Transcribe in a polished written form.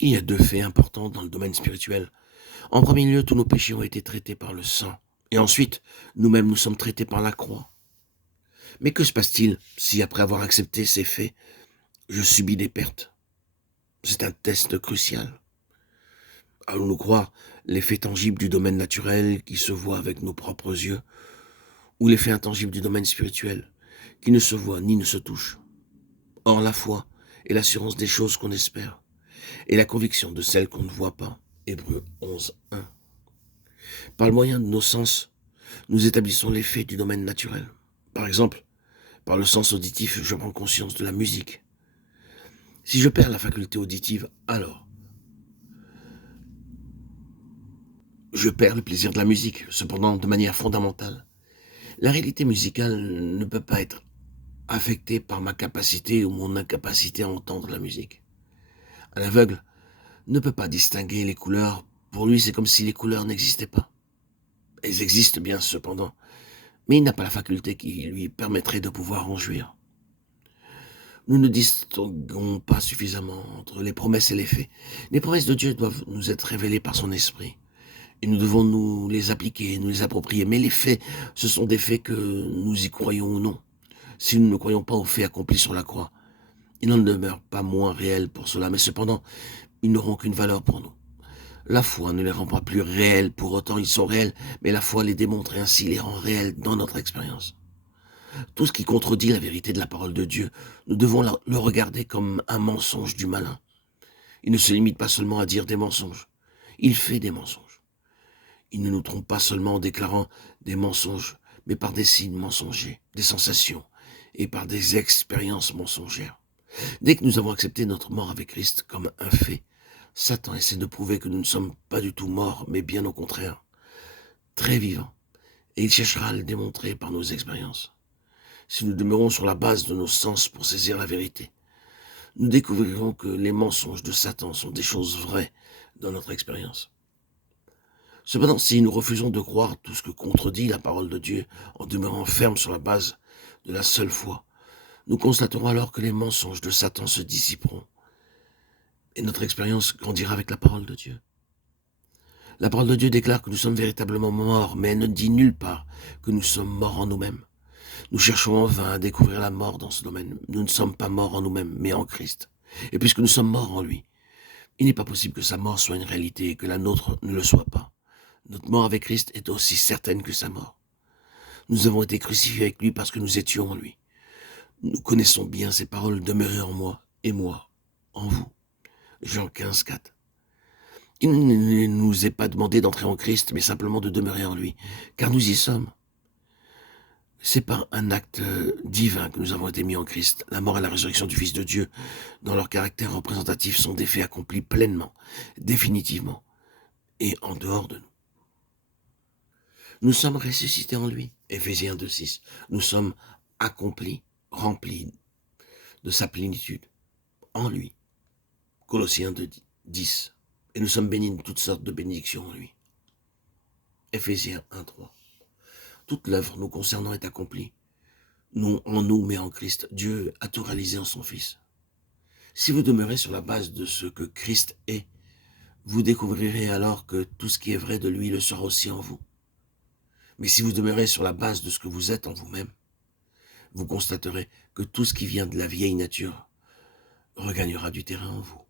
Il y a 2 faits importants dans le domaine spirituel. En premier lieu, tous nos péchés ont été traités par le sang. Et ensuite, nous-mêmes nous sommes traités par la croix. Mais que se passe-t-il si, après avoir accepté ces faits, je subis des pertes? C'est un test crucial. Allons-nous croire les faits tangibles du domaine naturel qui se voient avec nos propres yeux, ou les faits intangibles du domaine spirituel qui ne se voient ni ne se touchent? Or, la foi est l'assurance des choses qu'on espère, et la conviction de celles qu'on ne voit pas. Hébreux 11:1. Par le moyen de nos sens, nous établissons les faits du domaine naturel. Par exemple, par le sens auditif, je prends conscience de la musique. Si je perds la faculté auditive, alors je perds le plaisir de la musique. Cependant, de manière fondamentale, la réalité musicale ne peut pas être affectée par ma capacité ou mon incapacité à entendre la musique. Un aveugle ne peut pas distinguer les couleurs. Pour lui, c'est comme si les couleurs n'existaient pas. Elles existent bien cependant, mais il n'a pas la faculté qui lui permettrait de pouvoir en jouir. Nous ne distinguons pas suffisamment entre les promesses et les faits. Les promesses de Dieu doivent nous être révélées par son esprit. Et nous devons nous les appliquer, nous les approprier. Mais les faits, ce sont des faits que nous y croyons ou non. Si nous ne croyons pas aux faits accomplis sur la croix, ils n'en demeurent pas moins réels pour cela, mais cependant, ils n'auront qu'une valeur pour nous. La foi ne les rend pas plus réels, pour autant ils sont réels, mais la foi les démontre et ainsi les rend réels dans notre expérience. Tout ce qui contredit la vérité de la parole de Dieu, nous devons le regarder comme un mensonge du malin. Il ne se limite pas seulement à dire des mensonges, il fait des mensonges. Il ne nous trompe pas seulement en déclarant des mensonges, mais par des signes mensongers, des sensations et par des expériences mensongères. Dès que nous avons accepté notre mort avec Christ comme un fait, Satan essaie de prouver que nous ne sommes pas du tout morts, mais bien au contraire, très vivants. Et il cherchera à le démontrer par nos expériences. Si nous demeurons sur la base de nos sens pour saisir la vérité, nous découvrirons que les mensonges de Satan sont des choses vraies dans notre expérience. Cependant, si nous refusons de croire tout ce que contredit la parole de Dieu en demeurant fermes sur la base de la seule foi, nous constaterons alors que les mensonges de Satan se dissiperont et notre expérience grandira avec la parole de Dieu. La parole de Dieu déclare que nous sommes véritablement morts, mais elle ne dit nulle part que nous sommes morts en nous-mêmes. Nous cherchons en vain à découvrir la mort dans ce domaine. Nous ne sommes pas morts en nous-mêmes, mais en Christ. Et puisque nous sommes morts en lui, il n'est pas possible que sa mort soit une réalité et que la nôtre ne le soit pas. Notre mort avec Christ est aussi certaine que sa mort. Nous avons été crucifiés avec lui parce que nous étions en lui. Nous connaissons bien ces paroles, demeurez en moi et moi en vous. Jean 15:4. Il ne nous est pas demandé d'entrer en Christ, mais simplement de demeurer en lui, car nous y sommes. C'est par un acte divin que nous avons été mis en Christ. La mort et la résurrection du Fils de Dieu, dans leur caractère représentatif, sont des faits accomplis pleinement, définitivement, et en dehors de nous. Nous sommes ressuscités en lui. Éphésiens 2:6. Nous sommes accomplis, remplis de sa plénitude en lui. Colossiens 2:10. Et nous sommes bénis de toutes sortes de bénédictions en lui. Éphésiens 1:3. Toute l'œuvre nous concernant est accomplie. Non en nous, mais en Christ. Dieu a tout réalisé en son Fils. Si vous demeurez sur la base de ce que Christ est, vous découvrirez alors que tout ce qui est vrai de lui le sera aussi en vous. Mais si vous demeurez sur la base de ce que vous êtes en vous-même, vous constaterez que tout ce qui vient de la vieille nature regagnera du terrain en vous.